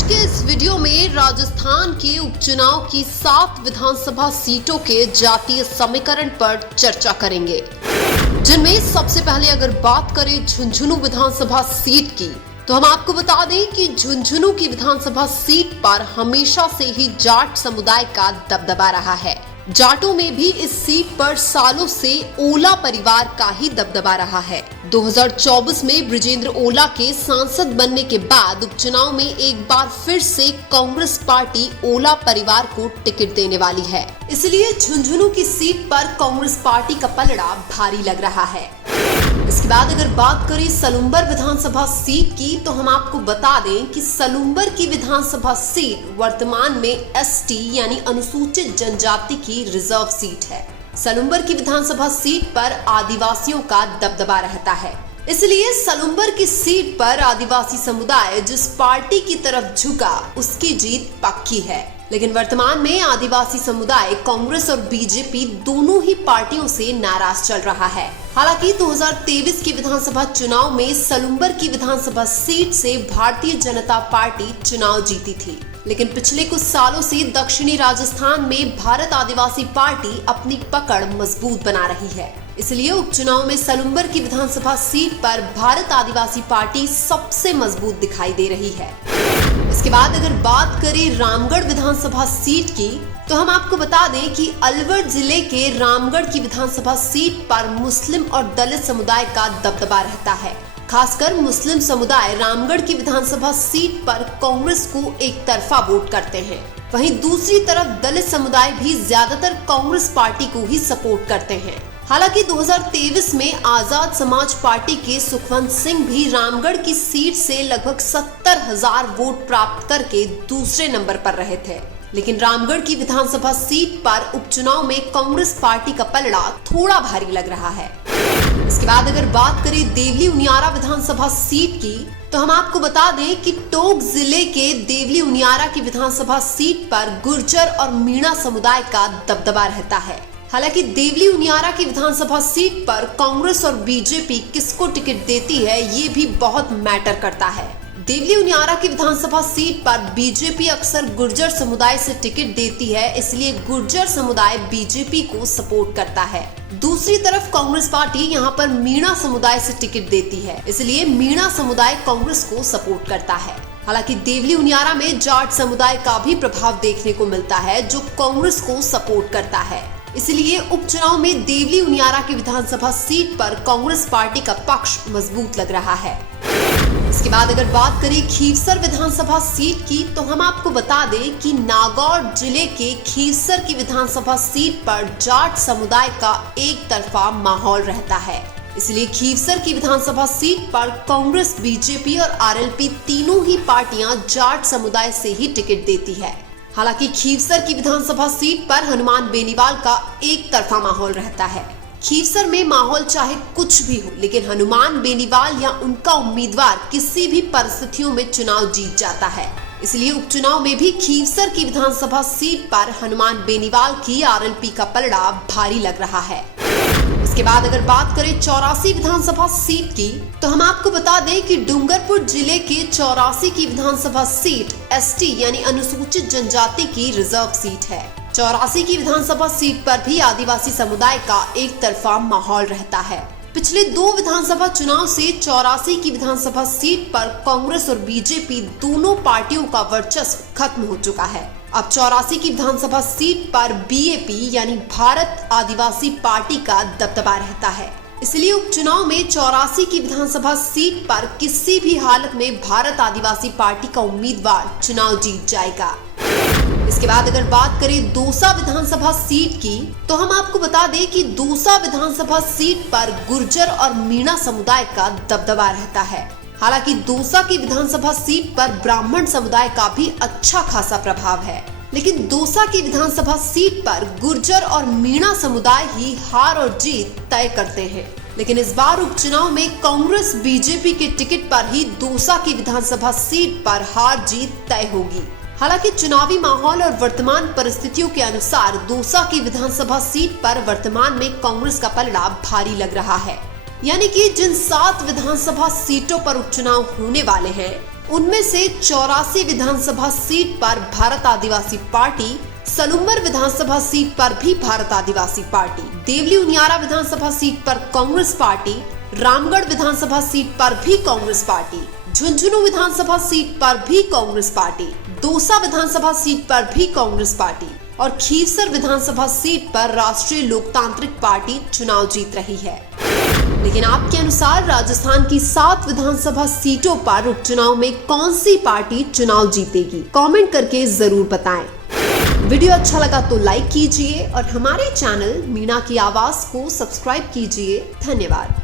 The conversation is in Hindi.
आज के इस वीडियो में राजस्थान के उपचुनाव की 7 विधानसभा सीटों के जातीय समीकरण पर चर्चा करेंगे, जिनमें सबसे पहले अगर बात करें झुंझुनू विधानसभा सीट की, तो हम आपको बता दें कि झुंझुनू की विधानसभा सीट पर हमेशा से ही जाट समुदाय का दबदबा रहा है। जाटों में भी इस सीट पर सालों से ओला परिवार का ही दबदबा रहा है। 2024 में बृजेंद्र ओला के सांसद बनने के बाद उपचुनाव में एक बार फिर से कांग्रेस पार्टी ओला परिवार को टिकट देने वाली है, इसलिए झुंझुनू की सीट पर कांग्रेस पार्टी का पलड़ा भारी लग रहा है। इसके बाद अगर बात करें सलुंबर विधानसभा सीट की, तो हम आपको बता दें कि सलुंबर की विधानसभा सीट वर्तमान में एसटी यानी अनुसूचित जनजाति की रिजर्व सीट है। सलुंबर की विधानसभा सीट पर आदिवासियों का दबदबा रहता है, इसलिए सलुंबर की सीट पर आदिवासी समुदाय जिस पार्टी की तरफ झुका उसकी जीत पक्की है। लेकिन वर्तमान में आदिवासी समुदाय कांग्रेस और बीजेपी दोनों ही पार्टियों से नाराज चल रहा है। हालांकि 2023 के विधानसभा चुनाव में सलुंबर की विधानसभा सीट से भारतीय जनता पार्टी चुनाव जीती थी, लेकिन पिछले कुछ सालों से दक्षिणी राजस्थान में भारत आदिवासी पार्टी अपनी पकड़ मजबूत बना रही है। इसलिए उपचुनाव में सलुंबर की विधानसभा सीट पर भारत आदिवासी पार्टी सबसे मजबूत दिखाई दे रही है। इसके बाद अगर बात करें रामगढ़ विधानसभा सीट की, तो हम आपको बता दें कि अलवर जिले के रामगढ़ की विधानसभा सीट पर मुस्लिम और दलित समुदाय का दबदबा रहता है। खासकर मुस्लिम समुदाय रामगढ़ की विधानसभा सीट पर कांग्रेस को एक तरफा वोट करते हैं। वहीं दूसरी तरफ दलित समुदाय भी ज्यादातर कांग्रेस पार्टी को ही सपोर्ट करते हैं। हालांकि 2023 में आजाद समाज पार्टी के सुखवंत सिंह भी रामगढ़ की सीट से लगभग 70,000 वोट प्राप्त करके दूसरे नंबर पर रहे थे, लेकिन रामगढ़ की विधानसभा सीट पर उपचुनाव में कांग्रेस पार्टी का पलड़ा थोड़ा भारी लग रहा है। इसके बाद अगर बात करें देवली उनियारा विधानसभा सीट की, तो हम आपको बता दें कि टोंक जिले के देवली उनियारा की विधानसभा सीट पर गुर्जर और मीणा समुदाय का दबदबा रहता है। हालांकि देवली उनियारा की विधानसभा सीट पर कांग्रेस और बीजेपी किसको टिकट देती है, ये भी बहुत मैटर करता है। देवली उनियारा की विधानसभा सीट पर बीजेपी अक्सर गुर्जर समुदाय से टिकट देती है, इसलिए गुर्जर समुदाय बीजेपी को सपोर्ट करता है। दूसरी तरफ कांग्रेस पार्टी यहाँ पर मीणा समुदाय से टिकट देती है, इसलिए मीणा समुदाय कांग्रेस को सपोर्ट करता है। हालांकि देवली उनियारा में जाट समुदाय का भी प्रभाव देखने को मिलता है, जो कांग्रेस को सपोर्ट करता है। इसलिए उपचुनाव में देवली उनियारा की विधानसभा सीट पर कांग्रेस पार्टी का पक्ष मजबूत लग रहा है। इसके बाद अगर बात करें खीवसर विधानसभा सीट की, तो हम आपको बता दें कि नागौर जिले के खीवसर की विधानसभा सीट पर जाट समुदाय का एक तरफा माहौल रहता है। इसलिए खीवसर की विधानसभा सीट पर कांग्रेस, बीजेपी और आरएलपी तीनों ही पार्टियां जाट समुदाय से ही टिकट देती है। हालांकि खीवसर की विधानसभा सीट पर हनुमान बेनीवाल का एक तरफा माहौल रहता है। खीवसर में माहौल चाहे कुछ भी हो, लेकिन हनुमान बेनीवाल या उनका उम्मीदवार किसी भी परिस्थितियों में चुनाव जीत जाता है। इसलिए उपचुनाव में भी खीवसर की विधानसभा सीट पर हनुमान बेनीवाल की आरएलपी का पलड़ा भारी लग रहा है। इसके बाद अगर बात करें 84 विधानसभा सीट की, तो हम आपको बता दें कि डूंगरपुर जिले के 84 की विधानसभा सीट एसटी यानी अनुसूचित जनजाति की रिजर्व सीट है। 84 की विधानसभा सीट पर भी आदिवासी समुदाय का एक तरफा माहौल रहता है। पिछले 2 विधानसभा चुनाव से 84 की विधानसभा सीट पर कांग्रेस और बीजेपी दोनों पार्टियों का वर्चस्व खत्म हो चुका है। अब 84 की विधानसभा सीट पर बीएपी यानी भारत आदिवासी पार्टी का दबदबा रहता है। इसलिए उपचुनाव में 84 की विधानसभा सीट पर किसी भी हालत में भारत आदिवासी पार्टी का उम्मीदवार चुनाव जीत जाएगा। इसके बाद अगर बात करें दौसा विधानसभा सीट की, तो हम आपको बता दें कि दौसा विधानसभा सीट पर गुर्जर और मीणा समुदाय का दबदबा रहता है। हालांकि दौसा की विधानसभा सीट पर ब्राह्मण समुदाय का भी अच्छा खासा प्रभाव है, लेकिन दौसा की विधानसभा सीट पर गुर्जर और मीणा समुदाय ही हार और जीत तय करते हैं। लेकिन इस बार उपचुनाव में कांग्रेस बीजेपी के टिकट पर ही दौसा की विधानसभा सीट पर हार जीत तय होगी। हालांकि चुनावी माहौल और वर्तमान परिस्थितियों के अनुसार दौसा की विधानसभा सीट पर वर्तमान में कांग्रेस का पलड़ा भारी लग रहा है। यानी कि जिन 7 विधानसभा सीटों पर उपचुनाव होने वाले हैं, उनमें से 84 विधानसभा सीट पर भारत आदिवासी पार्टी, सलूम्बर विधानसभा सीट पर भी भारत आदिवासी पार्टी, देवली उनियारा विधानसभा सीट पर कांग्रेस पार्टी, रामगढ़ विधानसभा सीट पर भी कांग्रेस पार्टी, झुंझुनू विधानसभा सीट पर भी कांग्रेस पार्टी, दौसा विधानसभा सीट पर भी कांग्रेस पार्टी और खीवसर विधानसभा सीट पर राष्ट्रीय लोकतांत्रिक पार्टी चुनाव जीत रही है। लेकिन आपके अनुसार राजस्थान की 7 विधानसभा सीटों पर उपचुनाव में कौन सी पार्टी चुनाव जीतेगी? कमेंट करके जरूर बताएं। वीडियो अच्छा लगा तो लाइक कीजिए और हमारे चैनल मीणा की आवाज को सब्सक्राइब कीजिए। धन्यवाद।